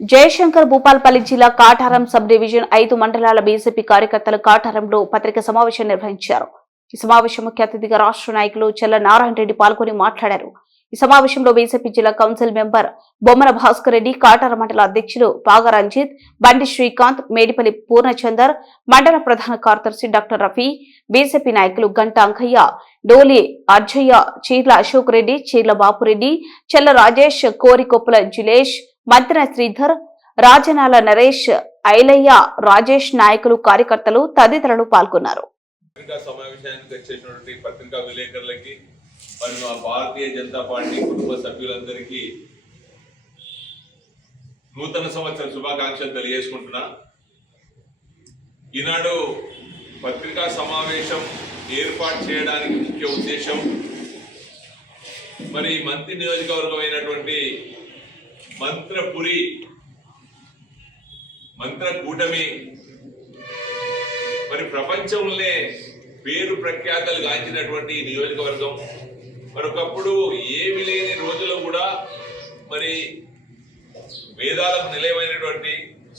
జయశంకర్ భూపాల్పల్లి జిల్లా Kataram sub division ఐదు మండలాల బీజేపీ కార్యకర్తలు కాటారంలో పత్రిక సమావేశం నిర్వహించారు. ఈ సమావేశం ముఖ్య అతిథిగా రాష్ట్ర నాయకులు చెల్ల నారాయణ రెడ్డి పాల్గొని మాట్లాడారు. ఈ సమావేశంలో బీజేపీ జిల్లా కౌన్సిల్ మెంబర్ బొమ్మన భాస్కర్ రెడ్డి కాటార మండల అధ్యక్షులు పాగా రంజిత్ బండి శ్రీకాంత్ మేడిపల్లి పూర్ణచందర్ మండల ప్రధాన కార్యదర్శి డాక్టర్ రఫీ బీజేపీ నాయకులు గంట అంకయ్య డోలి అర్జయ్య చీర్ల అశోక్ రెడ్డి చీర్ల బాపురెడ్డి చెల్ల రాజేష్ కోరికొప్పుల జిలేష్ మద్దిన శ్రీధర్ రాజనాల నరేష్ ఐలయ్య రాజేష్ నాయకులు కార్యకర్తలు తదితరులు పాల్గొన్నారు. పత్రికా సమావేశానికి వచ్చేటువంటి పత్రికా విలేకరులకి మరి మా భారతీయ జనతా పార్టీ కుటుంబ సభ్యులందరికీ నూతన సంవత్సర శుభాకాంక్షలు తెలియజేసుకుంటున్నా. ఈనాడు పత్రికా సమావేశం ఏర్పాటు చేయడానికి ముఖ్య ఉద్దేశం మరి మంత్రి నియోజకవర్గం అయినటువంటి మంత్రపురి మంత్ర కూటమి మరి ప్రపంచంలోనే పేరు ప్రఖ్యాతలు గాంచినటువంటి నియోజకవర్గం. మరొకప్పుడు ఏమి లేని రోజుల్లో కూడా మరి వేదాలకు నిలయమైనటువంటి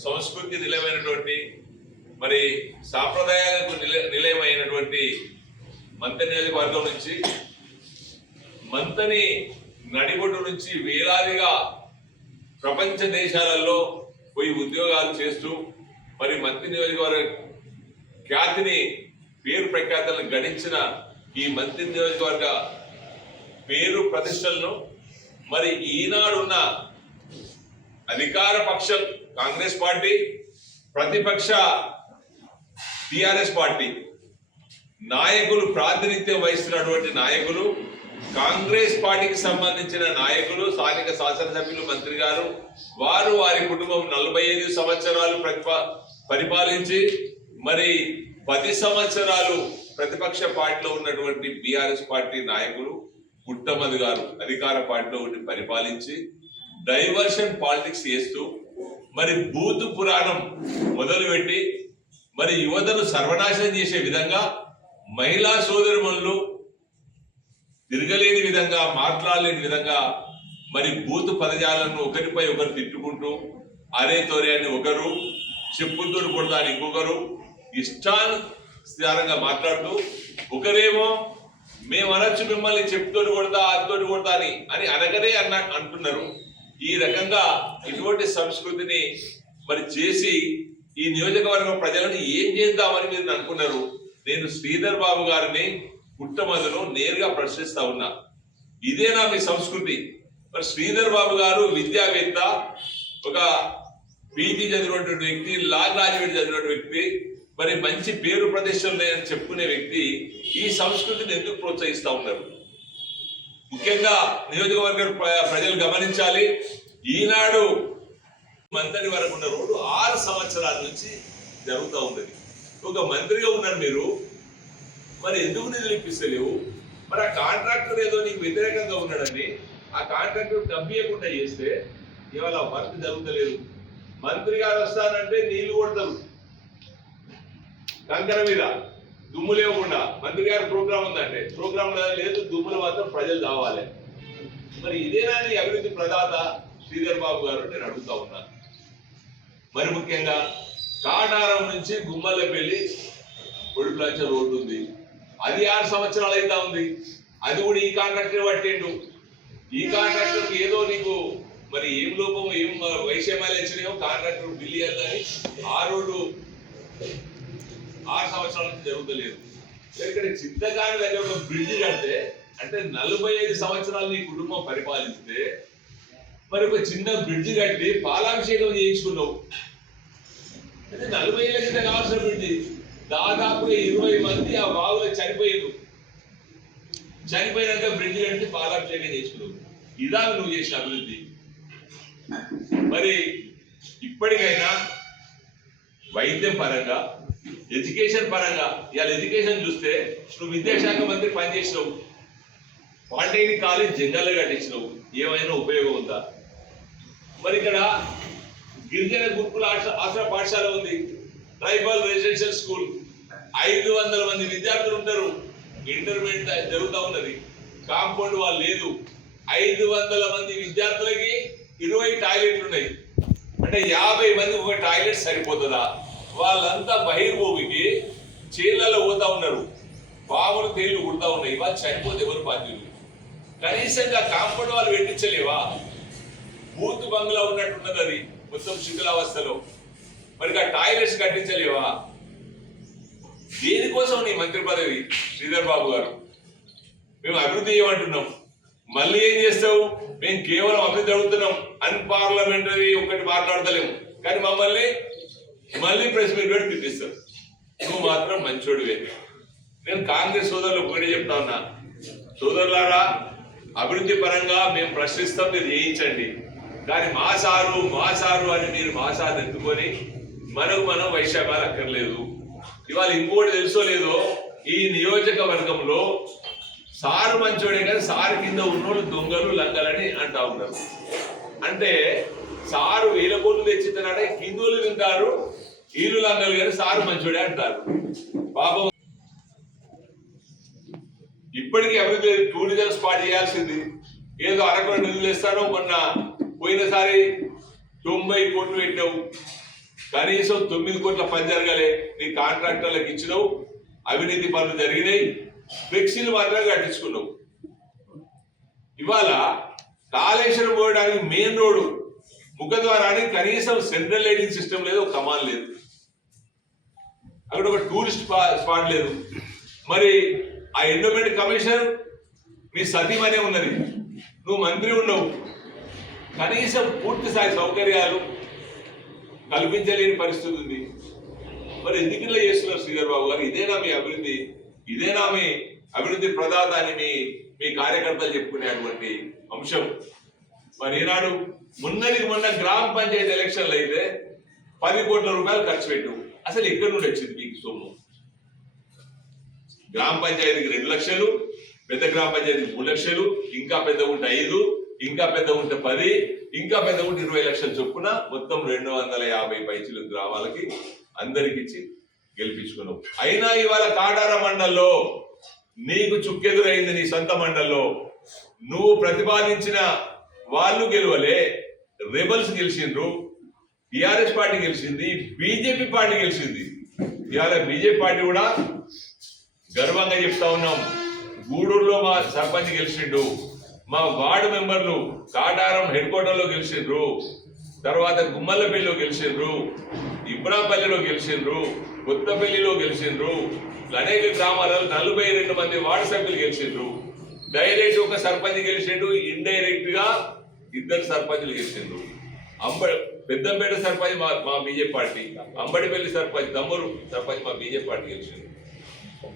సంస్కృతి నిలయమైనటువంటి మరి సాంప్రదాయాలకు నిల నిలయమైనటువంటి మంతని నియోజకవర్గం నుంచి మంతని నడిబొడ్డు నుంచి వేలాదిగా ప్రపంచ దేశాలలో పోయి ఉద్యోగాలు చేస్తూ మరి మంత్రి నియోజకవర్గ ఖ్యాతిని పేరు ప్రఖ్యాతలను గణించిన ఈ మంత్రి నియోజకవర్గ పేరు ప్రతిష్టలను మరి ఈనాడున్న అధికార పక్షం కాంగ్రెస్ పార్టీ ప్రతిపక్ష టిఆర్ఎస్ పార్టీ నాయకులు ప్రాతినిధ్యం వహిస్తున్నటువంటి నాయకులు కాంగ్రెస్ పార్టీకి సంబంధించిన నాయకులు స్థానిక శాసనసభ్యులు మంత్రి గారు వారు వారి కుటుంబం నలభై ఐదు సంవత్సరాలు ప్రతిపా పరిపాలించి మరి పది సంవత్సరాలు ప్రతిపక్ష పార్టీలో ఉన్నటువంటి బీఆర్ఎస్ పార్టీ నాయకులు గుట్టమది గారు అధికార పార్టీలో ఉండి పరిపాలించి డైవర్షన్ పాలిటిక్స్ చేస్తూ మరి బూత్ పురాణం మొదలుపెట్టి మరి యువతను సర్వనాశనం చేసే విధంగా మహిళా సోదరుమణులు తిరగలేని విధంగా మాట్లాడలేని విధంగా మరి బూత్ పదజాలను ఒకరిపై ఒకరు తిట్టుకుంటూ అరే తోరే అని ఒకరు చెప్పులతో కొడతారు ఇంకొకరు ఇష్టానుసారంగా మాట్లాడుతూ ఒకరేమో మేము అనొచ్చు మిమ్మల్ని చెప్తోటి కొడతా అదితోటి కొడతా అని అని అనగనే అన్న అంటున్నారు. ఈ రకంగా ఇటువంటి సంస్కృతిని మరి చేసి ఈ నియోజకవర్గం ప్రజలను ఏం చేద్దామని మీరు అనుకున్నారు? నేను శ్రీధర్ బాబు గారిని పుట్టమదును నేరుగా ప్రశ్నిస్తా ఉన్నా. ఇదేనా మీ సంస్కృతి. మరి శ్రీధర్ బాబు గారు విద్యావేత్త ఒక పీజీ చదివినటువంటి వ్యక్తి లా గ్రాడ్యుయేట్ చదివినటువంటి వ్యక్తి మరి మంచి పేరు ప్రదేశం లేదని చెప్పుకునే వ్యక్తి ఈ సంస్కృతిని ఎందుకు ప్రోత్సహిస్తూ ఉన్నారు? ముఖ్యంగా నియోజకవర్గ ప్ర- ప్రజలు గమనించాలి. ఈనాడు మంత్రి వరకు ఉన్న రోడ్డు ఆరు సంవత్సరాల నుంచి జరుగుతూ ఉన్నది ఒక మంత్రిగా ఉన్నారు మీరు. మరి ఎందుకు నిధులు ఇప్పిస్తలేవు? మరి ఆ కాంట్రాక్టర్ ఏదో నీకు వ్యతిరేకంగా ఉన్నాడని ఆ కాంట్రాక్టర్ డబ్బియకుండా చేస్తే ఇవాళ వర్క్ జరుగుతలేదు. మంత్రి గారు వస్తానంటే నీళ్ళు కొడతారు. కంకర మీద దుమ్ము లేకుండా మంత్రి గారి ప్రోగ్రామ్ ఉందంటే ప్రోగ్రామ్ లేదు దుమ్ముల మాత్రం ప్రజలు కావాలి మరి ఇదేనా అభివృద్ధి ప్రదాత శ్రీధర్ బాబు గారు నేను అడుగుతా ఉన్నా మరి ముఖ్యంగా కాటారం నుంచి గుమ్మలపల్లి పొడిప్లాంచ రోడ్డు ఉంది. అది ఆరు సంవత్సరాలు అయితే ఉంది. అది కూడా ఈ కాంట్రాక్టర్ పట్టిండు. ఈ కాంట్రాక్టర్ ఏదో నీకు మరి ఏం లోపం ఏం వైషమ్యాలు వచ్చినాయో కాంట్రాక్టర్ బిల్లు ఇవ్వాలని ఆ రోడ్డు ఆరు సంవత్సరాల నుంచి జరుగుతలేదు ఇక్కడ చింతకాని దగ్గర ఒక బ్రిడ్జ్ కడితే అంటే నలభై ఐదు సంవత్సరాలు నీ కుటుంబం పరిపాలిస్తే మరి ఒక చిన్న బ్రిడ్జ్ కట్టి పాలాభిషేకం చేయించుకున్నావు. అంటే నలభై ఏళ్ళ కింద కావాల్సిన బ్రిడ్జి దాదాపుగా ఇరవై మంది ఆ బావులో చనిపోయారు చనిపోయినాక బ్రిడ్జ్ కట్టి పాలాభిషేకం చేసుకున్నావు ఇదా నువ్వు చేసిన అభివృద్ధి. మరి ఇప్పటికైనా వైద్యం పరంగా ఎడ్యుకేషన్ పరంగా ఇవాళ ఎడ్యుకేషన్ చూస్తే నువ్వు విద్యాశాఖ మంత్రి పనిచేసినావు. పాలిటెక్నిక్ కాలేజ్ జనరల్గా కట్టించినావు. ఏమైనా ఉపయోగం ఉందా? మరి ఇక్కడ గిరిజన గురుకుల ఆశ్ర- ఆశ్రమ పాఠశాల ఉంది. Tribal residential school. ఐదు వందల మంది విద్యార్థులు ఉంటారు. ఇంటర్మీడియట్ జరుగుతూ ఉన్నది. కాంపౌండ్ వాళ్ళు లేదు. ఐదు వందల మంది విద్యార్థులకి ఇరవై టాయిలెట్లు ఉన్నాయి. అంటే యాభై మంది ఒక టాయిలెట్ సరిపోతుందా? వాళ్ళంతా బహిర్భూమికి చీళ్ళలో పోతా ఉన్నారు. పాములు తేళ్ళు కుడతా ఉన్నాయి. ఇవా చనిపోతే ఎవరు బాధ్యులు? కనీసంగా కాంపౌండ్ వాళ్ళు పెట్టించలేవా? బూత్ బంగ్లా ఉన్నట్టున్నది అది మొత్తం శిథిలావస్థలో. మరి ఆ టాయిలెట్స్ కట్టించలేవా? దేనికోసం నీ మంత్రి పదవి శ్రీధర్ బాబు గారు? మేము అభివృద్ధి చేయమంటున్నాం. మళ్ళీ ఏం చేస్తావు? మేము కేవలం అభివృద్ధి అడుగుతున్నాం. అన్పార్లమెంటరీ ఒకటి మాట్లాడతలేము కానీ మమ్మల్ని మళ్ళీ ప్రెస్ మీట్ పెట్టి తిట్టిస్తారు నువ్వు మాత్రం మంచోడివే. నేను కాంగ్రెస్ సోదరులు ఒకటి చెప్తా ఉన్నా. సోదరులారా అభివృద్ధి పరంగా మేము ప్రశ్నిస్తాం మీరు చేయించండి కానీ మా సారు మా సారు అని మీరు మా సార్ ఎత్తుకొని మనకు మనం వైశాఖాలు అక్కర్లేదు. ఇవాళ ఇంకోటి తెలుసో లేదో ఈ నియోజకవర్గంలో సారు మంచోడే కానీ సారు కింద ఉన్నోళ్ళు దొంగలు లంగలని అంటా ఉన్నారు. అంటే సారు వేల కోట్లు తెచ్చిందనంటే హిందువులు తింటారు వీళ్ళు అందరు కానీ సారు మంచోడే అంటారు. పాపం ఇప్పటికీ అభివృద్ధి టూరిజం స్పాట్ చేయాల్సింది. ఏదో అరకు నిధులు ఇస్తారో మొన్న పోయినసారి తొంభై కోట్లు పెట్టావు కనీసం తొమ్మిది కోట్ల పని జరగలే. నీ కాంట్రాక్టర్లకు ఇచ్చినావు. అవినీతి పనులు జరిగినాయి. ఫ్లెక్సీలు మాత్రమే కట్టించుకున్నావు. ఇవాళ కాళేశ్వరం పోయడానికి మెయిన్ రోడ్డు. ముఖద్వారానికి కనీసం సెంట్రల్ లైటింగ్ సిస్టమ్ లేదు ఒక కమాన్ లేదు. అక్కడ ఒక టూరిస్ట్ స్పా- స్పాట్ లేదు. మరి ఆ ఎండోమెంట్ కమిషనర్ మీ సతీమనే ఉన్నది. నువ్వు మంత్రి ఉన్నావు. కనీసం పూర్తి స్థాయి సౌకర్యాలు కల్పించలేని పరిస్థితి ఉంది. మరి ఎందుకు ఇలా చేస్తున్నారు శ్రీధర్ బాబు గారు? ఇదేనా మీ అభివృద్ధి? ఇదేనా మీ అభివృద్ధి ప్రదాత అని మీ మీ కార్యకర్తలు చెప్పుకునేటువంటి అంశం? మరి ఈనాడు మొన్నటికి మొన్న గ్రామ పంచాయతీ ఎలక్షన్లు అయితే పది కోట్ల రూపాయలు ఖర్చు పెట్టు అసలు ఎక్కడి నుండి వచ్చింది మీకు సొమ్ము? గ్రామ పంచాయతీకి రెండు లక్షలు పెద్ద గ్రామ పంచాయతీకి మూడు లక్షలు ఇంకా పెద్ద ఉంటే ఐదు ఇంకా పెద్ద ఉంటే పది ఇంకా పెద్ద ఉంటే ఇరవై లక్షలు చొప్పున మొత్తం రెండు వందల యాభై పైచులు గ్రామాలకి అందరికి ఇచ్చి గెలిపించుకున్నాం. అయినా ఇవాళ కాడార మండల్లో నీకు చుక్కెదురైంది నీ సొంత మండల్లో. నువ్వు ప్రతిపాదించిన వాళ్ళు గెలవలే రెబల్స్ గెలిచిండ్రు. టిఆర్ఎస్ పార్టీ గెలిచింది బీజేపీ పార్టీ గెలిచింది. ఇవాళ బీజేపీ పార్టీ కూడా గర్వంగా చెప్తా ఉన్నాం. గూడూరులో మా సర్పంచ్ గెలిచిండు మా వార్డు మెంబర్లు కాటారం హెడ్ క్వార్టర్లో గెలిచిండ్రు తర్వాత గుమ్మల్లపల్లిలో గెలిచిండ్రు ఇబ్రాపల్లిలో గెలిచిండ్రు కొత్తపల్లిలో గెలిచిండ్రు అనేక గ్రామాలలో నలభై రెండు మంది వార్డు సభ్యులు గెలిచిండ్రు. డైరెక్ట్ ఒక సర్పంచ్ గెలిచిండు ఇండైరెక్ట్గా ఇద్దరు సర్పంచ్లు గెలిచిండ్రు. అంబ పెద్దంపేట సర్పంచ్ మా మా బీజేపీ పార్టీ. అంబడిపల్లి సర్పంచ్ దమ్మూరు సర్పంచ్ మా బీజేపీ పార్టీ గెలిచింది.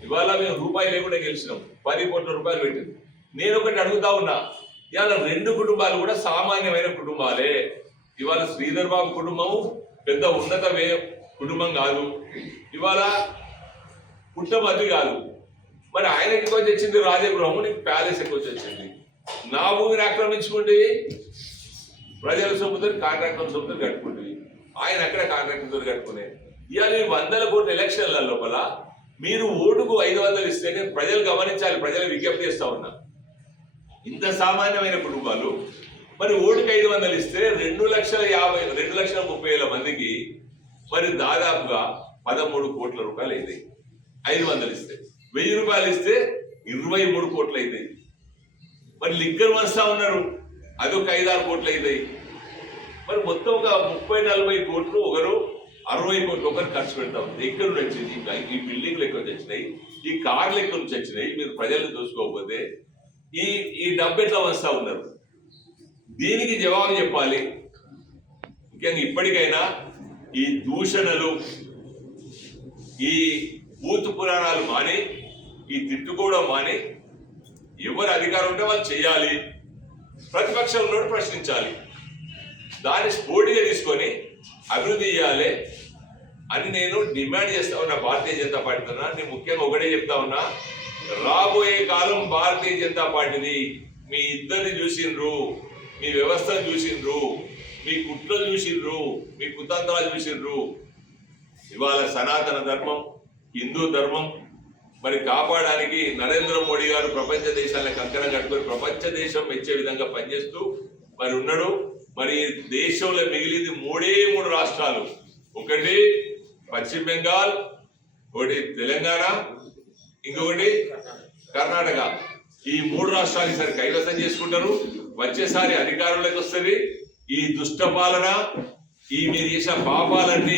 ఇవాళ మేము రూపాయి లేకుండా గెలిచినాం. పది కోట్ల రూపాయలు పెట్టింది. నేను ఒకటి అడుగుతా ఉన్నా ఇవాళ రెండు కుటుంబాలు కూడా సామాన్యమైన కుటుంబాలే. ఇవాళ శ్రీధర్ బాబు కుటుంబం పెద్ద ఉన్నత కుటుంబం కాదు. ఇవాళ పుట్టమది కాదు. మరి ఆయనకి ఎక్కువ వచ్చింది? రాజగృహము నీకు ప్యాలెస్ ఎక్కువ వచ్చింది? నా భూమిని ఆక్రమించుకుంటే ప్రజల సొమ్ముతో కాంట్రాక్టర్ సొమ్ముతో కట్టుకుంటుంది. ఆయన అక్కడ కాంట్రాక్టర్తో కట్టుకునే. ఇవాళ ఈ వందల కోట్ల ఎలక్షన్ల లోపల మీరు ఓటుకు ఐదు వందలు ఇస్తే ప్రజలు గమనించాలి ప్రజలు విజ్ఞప్తి చేస్తా ఉన్నా. ఇంత సామాన్యమైన కుటుంబాలు మరి ఓటుకు ఐదు వందలు ఇస్తే రెండు లక్షల యాభై రెండు లక్షల ముప్పై వేల మందికి మరి దాదాపుగా పదమూడు కోట్ల రూపాయలు అవుతాయి ఐదు వందలు ఇస్తే. వెయ్యి రూపాయలు ఇస్తే ఇరవై మూడు కోట్లు అవుతాయి మరి లిక్కర్ వస్తా ఉన్నారు. అది ఒక ఐదారు కోట్లు అవుతాయి మరి మొత్తం ఒక ముప్పై నలభై కోట్లు ఒకరు అరవై కోట్లు ఒకరు ఖర్చు పెడతాం ఎక్కడ నుంచి వచ్చింది? ఈ బిల్డింగ్లు ఎక్కడ నుంచి వచ్చినాయి? ఈ కార్లు ఎక్కడ నుంచి వచ్చినాయి? మీరు ప్రజల్ని చూసుకోకపోతే ఈ ఈ డబ్బు ఎట్లా వస్తూ ఉన్నారు? దీనికి జవాబు చెప్పాలి. ముఖ్యంగా ఇప్పటికైనా ఈ దూషణలు ఈ బూతు పురాణాలు మాని ఈ తిట్టుకోవడం మాని ఎవరు అధికారం ఉంటే వాళ్ళు చేయాలి. ప్రతిపక్షం ఉన్నోడు ప్రశ్నించాలి. దాన్ని స్ఫూర్తిగా తీసుకొని అభివృద్ధి చేయాలి అని నేను డిమాండ్ చేస్తా ఉన్నా. భారతీయ జనతా పార్టీ తరఫున నేను ముఖ్యంగా ఒకటే చెప్తా ఉన్నా. రాబోయే కాలం భారతీయ జనతా పార్టీది మీ ఇద్దరిని చూసిండ్రు మీ వ్యవస్థను చూసిండ్రు మీ కుట్రలు చూసిండ్రు మీ కుతంత్రాలు చూసిండ్రు. ఇవాళ సనాతన ధర్మం హిందూ ధర్మం మరి కాపాడడానికి నరేంద్ర మోడీ గారు ప్రపంచ దేశాలను కంకణం కట్టుకొని ప్రపంచ దేశం మెచ్చే విధంగా పనిచేస్తూ మరి ఉన్నాడు. మరి దేశంలో మిగిలింది మూడే మూడు రాష్ట్రాలు. ఒకటి పశ్చిమ బెంగాల్ ఒకటి తెలంగాణ ఇంకొకటి కర్ణాటక. ఈ మూడు రాష్ట్రాలు ఈసారి కైవసం చేసుకుంటారు. వచ్చేసారి అధికారంలోకి వస్తుంది. ఈ దుష్ట పాలన ఈ మీరు చేసిన పాపాలన్నీ